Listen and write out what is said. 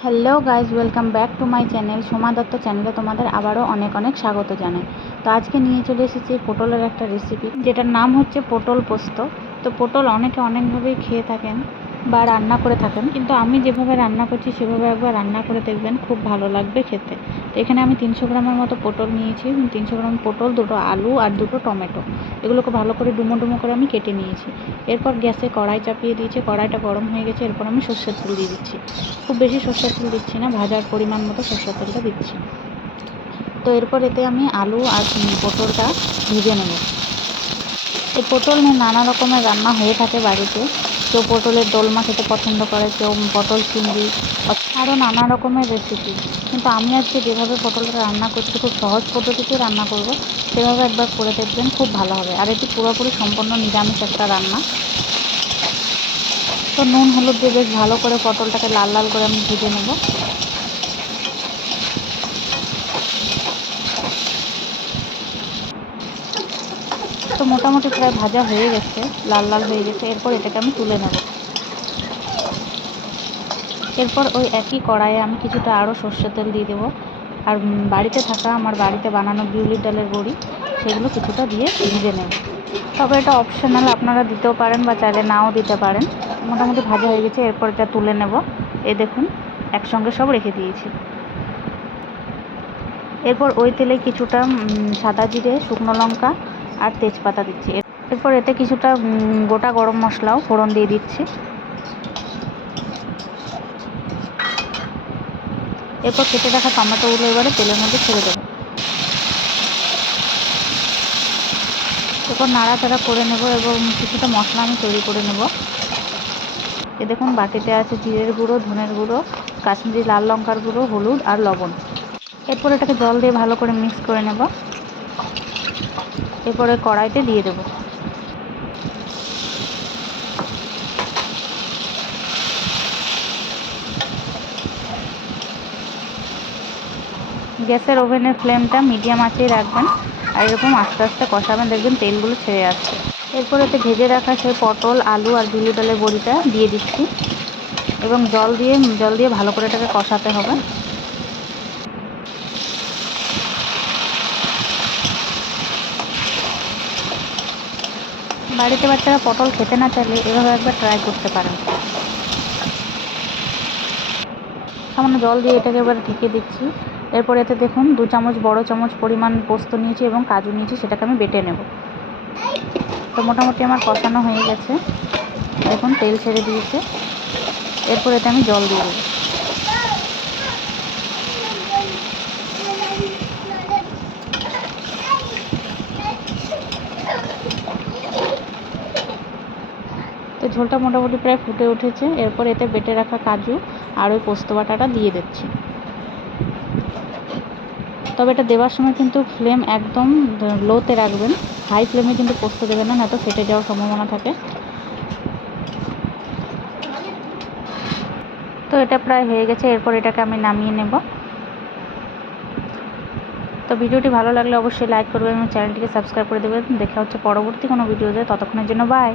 Hello guys welcome back to my channel Soma Dutta চ্যানেলে তোমাদের আবারও অনেক অনেক স্বাগত জানাই। তো আজকে নিয়ে চলে এসেছি পটলের একটা রেসিপি যেটার নাম হচ্ছে পটল পোস্ত। তো পটল অনেকে অনেকভাবেই খেয়ে থাকেন। বা রান্না করে থাকেন, কিন্তু আমি যেভাবে রান্না করছি, সেভাবে একবার রান্না করে দেখবেন খুব ভালো লাগবে খেতে। তো এখানে আমি তিনশো গ্রামের মতো পটল নিয়েছি। তিনশো গ্রাম পটল, দুটো আলু আর দুটো টমেটো। এগুলোকে ভালো করে ডুমো ডুমো করে আমি কেটে নিয়েছি। এরপর গ্যাসে কড়াই চাপিয়ে দিয়েছি। কড়াইটা গরম হয়ে গেছে। এরপর আমি সর্ষের তেল দিয়ে দিচ্ছি। খুব বেশি সর্ষের তেল দিচ্ছি না, ভাজার পরিমাণ মতো সর্ষের তেলটা দিচ্ছি। তো এরপর এতে আমি আলু আর পটলটা ভেজে নেব। এই পটল নিয়ে নানা রকমের রান্না হয়ে থাকে বাড়িতে। কেউ পটলের দোলমা খেতে পছন্দ করে, কেউ পটল চিংড়ি, আরও নানা রকমের রেসিপি কিন্তু আমি আজকে যেভাবে পটলটা রান্না করছি, খুব সহজ পদ্ধতিতে রান্না করব, সেভাবে একবার করে দেখবেন, খুব ভালো হবে। আর এটি পুরোপুরি সম্পূর্ণ নিরামিষ একটা রান্না। তো নুন, হলুদ দিয়ে বেশ ভালো করে পটলটাকে লাল লাল করে আমি ভেজে নেব। তো মোটামুটি প্রায় ভাজা হয়ে গেছে, লাল লাল হয়ে গেছে, এরপর এটাকে আমি তুলে নেব। এরপর ওই একই কড়াইয়ে আমি কিছুটা আরও সর্ষের তেল দিয়ে দেবো। আর বাড়িতে থাকা আমার বাড়িতে বানানো বিউলির ডালের বড়ি, সেগুলো কিছুটা দিয়ে ভেজে নেব। তবে এটা অপশনাল আপনারা দিতেও পারেন বা চাইলে নাও দিতে পারেন। মোটামুটি ভাজা হয়ে গেছে, এরপর এটা তুলে নেব। এ দেখুন, একসঙ্গে সব রেখে দিয়েছি। এরপর ওই তেলে কিছুটা সাদা জিরে, শুকনো লঙ্কা আর তেজপাতা দিচ্ছি। এরপর এতে কিছুটা গোটা গরম মশলাও ফোড়ন দিয়ে দিচ্ছি। এরপর কেটে রাখা টমেটোগুলো এবারে তেলের মধ্যে ছেড়ে দেবো। এরপর নাড়াচাড়া করে নেব এবং কিছুটা মশলা আমি তৈরি করে নেব। এ দেখুন, বাটিতে আছে জিরের গুঁড়ো, ধনের গুঁড়ো, কাশ্মীরি লাল লঙ্কার গুঁড়ো, হলুদ আর লবণ। এরপর এটাকে জল দিয়ে ভালো করে মিক্স করে নেব। এরপরে কড়াইতে দিয়ে দেবো। গ্যাসের ওভেনের ফ্লেমটা মিডিয়াম আঁচেই রাখবেন আর এরকম আস্তে আস্তে কষাবেন, দেখবেন তেলগুলো ছেড়ে আসছে। এরপর এতে ভেজে রাখা সেই পটল, আলু আর বিলি ডালের বড়িটা দিয়ে দিচ্ছি। এবং জল দিয়ে জল দিয়ে ভালো করে এটাকে কষাতে হবে। বাড়িতে বাচ্চারা পটল খেতে না চাইলে এভাবে একবার ট্রাই করতে পারেন। সামান্য জল দিয়ে এটাকে এবার ঢেকে দিচ্ছি। এরপর এতে দেখুন দু চামচ বড় চামচ পরিমাণ পোস্ত নিয়েছি এবং কাজু নিয়েছি, সেটাকে আমি বেটে নেব। তো মোটামুটি আমার কষানো হয়ে গেছে। দেখুন তেল ছেড়ে দিয়েছে। এরপর এতে আমি জল দিয়ে দেবো। তো ঝোলটা মোটামুটি প্রায় ফুটে উঠেছে। এরপর এতে বেটে রাখা কাজু আর ওই পোস্ত বাটাটা দিয়ে দিচ্ছি। তবে এটা দেওয়ার সময় কিন্তু ফ্লেম একদম লোতে রাখবেন। হাই ফ্লেমে কিন্তু পোস্ত দেবেন না, নয়তো ফেটে যাওয়ার সম্ভাবনা থাকে। তো এটা প্রায় হয়ে গেছে। এরপর এটাকে আমি নামিয়ে নেব। তো ভিডিওটি ভালো লাগলে অবশ্যই লাইক করবেন এবং চ্যানেলটিকে সাবস্ক্রাইব করে দেবেন। দেখা হচ্ছে পরবর্তী কোনো ভিডিওতে। ততক্ষণের জন্য বাই।